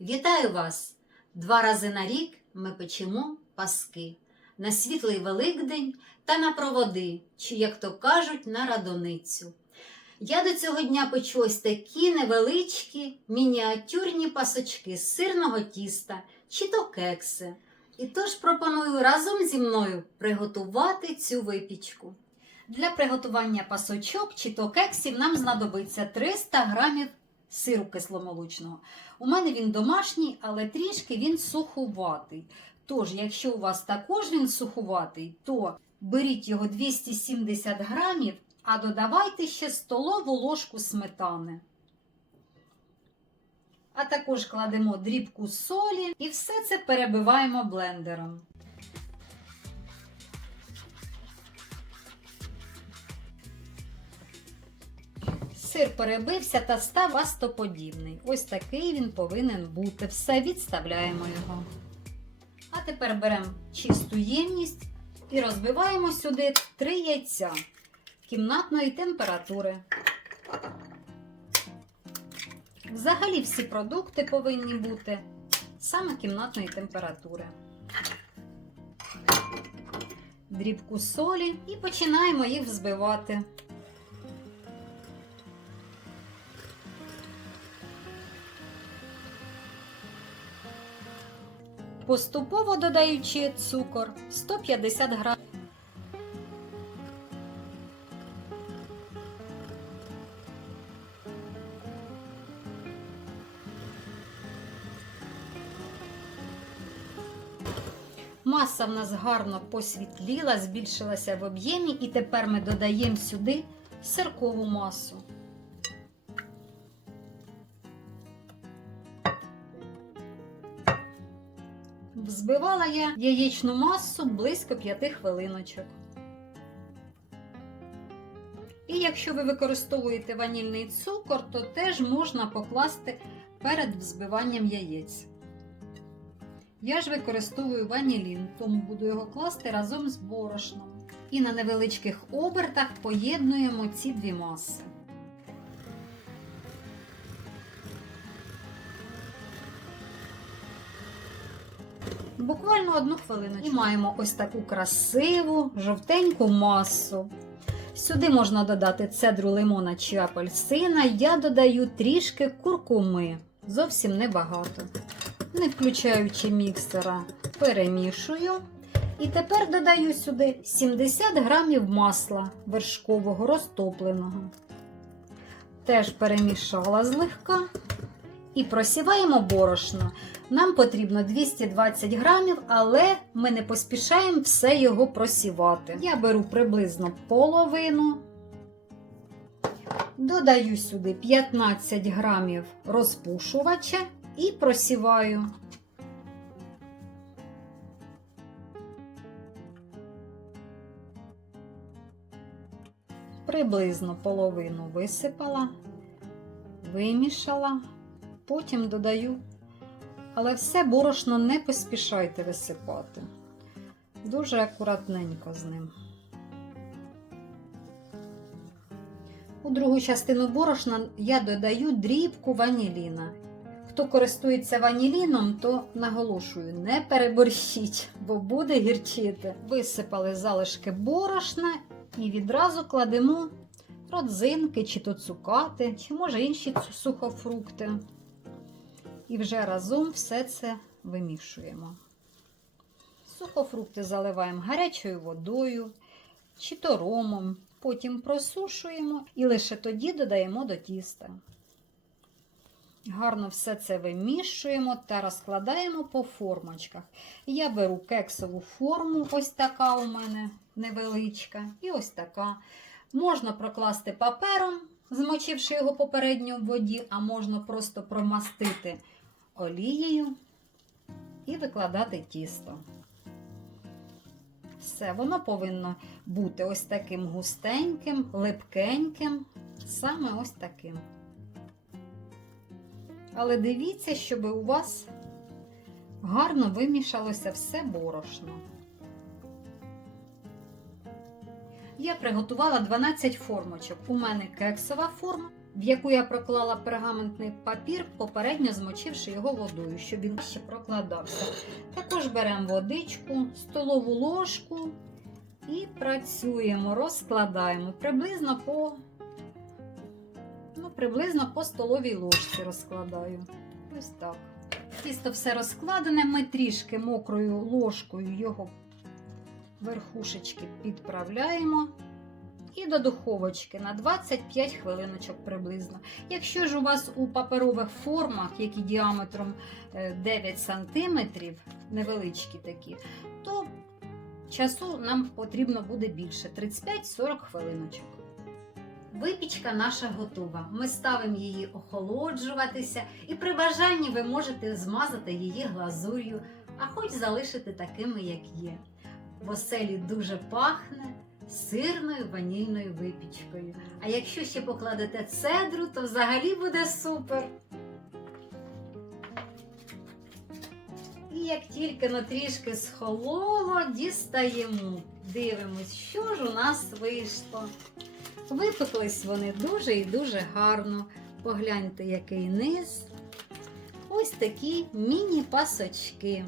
Вітаю вас! Два рази на рік ми печемо паски на світлий Великдень та на проводи, чи, як то кажуть, на радоницю. Я до цього дня печу ось такі невеличкі мініатюрні пасочки з сирного тіста чи то кекси. І тож пропоную разом зі мною приготувати цю випічку. Для приготування пасочок чи то кексів нам знадобиться 300 грамів сиру кисломолочного. У мене він домашній, але трішки він сухуватий. Тож, якщо у вас також він сухуватий, то беріть його 270 грамів, а додавайте ще столову ложку сметани. А також кладемо дрібку солі і все це перебиваємо блендером. Сир перебився та став астоподібний. Ось такий він повинен бути. Все відставляємо його. А тепер беремо чисту ємність і розбиваємо сюди 3 яйця кімнатної температури. Взагалі всі продукти повинні бути саме кімнатної температури. Дрібку солі і починаємо їх взбивати. Поступово додаючи цукор 150 грамів. Маса в нас гарно посвітліла, збільшилася в об'ємі, і тепер ми додаємо сюди сиркову масу. Взбивала я яєчну масу близько 5 хвилиночок. І якщо ви використовуєте ванільний цукор, то теж можна покласти перед взбиванням яєць. Я ж використовую ванілін, тому буду його класти разом з борошном. І на невеличких обертах поєднуємо ці дві маси. Буквально одну хвилину. І маємо ось таку красиву жовтеньку масу. Сюди можна додати цедру лимона чи апельсина. Я додаю трішки куркуми, зовсім небагато. Не включаючи міксера, перемішую. І тепер додаю сюди 70 грамів масла вершкового розтопленого. Теж перемішала злегка. І просіваємо борошно. Нам потрібно 220 грамів, але ми не поспішаємо все його просівати. Я беру приблизно половину, додаю сюди 15 грамів розпушувача і просіваю. Приблизно половину висипала, вимішала, потім додаю але все борошно не поспішайте висипати. Дуже акуратненько з ним. У другу частину борошна я додаю дрібку ваніліна. Хто користується ваніліном, то наголошую, не переборщіть, бо буде гірчити. Висипали залишки борошна і відразу кладемо родзинки, чи то цукати, чи може інші сухофрукти. І вже разом все це вимішуємо. Сухофрукти заливаємо гарячою водою чи то ромом, потім просушуємо і лише тоді додаємо до тіста. Гарно все це вимішуємо та розкладаємо по формочках. Я беру кексову форму, ось така у мене невеличка, і ось така. Можна прокласти папером, змочивши його попередньо в воді, а можна просто промастити олією і викладати тісто. Все, воно повинно бути ось таким густеньким, липкеньким, саме ось таким. Але дивіться, щоб у вас гарно вимішалося все борошно. Я приготувала 12 формочок. У мене кексова форма, в яку я проклала пергаментний папір, попередньо змочивши його водою, щоб він ще прокладався. Також беремо водичку, столову ложку і працюємо, розкладаємо приблизно по, ну, приблизно по столовій ложці розкладаю. Ось так. Тісто все розкладене, ми трішки мокрою ложкою його верхушечки підправляємо. І до духовочки на 25 хвилиночок приблизно. Якщо ж у вас у паперових формах, які діаметром е, 9 см, невеличкі такі, то часу нам потрібно буде більше 35-40 хвилиночок. Випічка наша готова. Ми ставимо її охолоджуватися, і при бажанні ви можете змазати її глазур'ю, а хоч залишити такими, як є. В оселі дуже пахне сирною ванільною випічкою. А якщо ще покладете цедру, то взагалі буде супер. І як тільки на трішки схололо, дістаємо. Дивимось, що ж у нас вийшло. Випеклись вони дуже і дуже гарно. Погляньте, який низ. Ось такі міні-пасочки.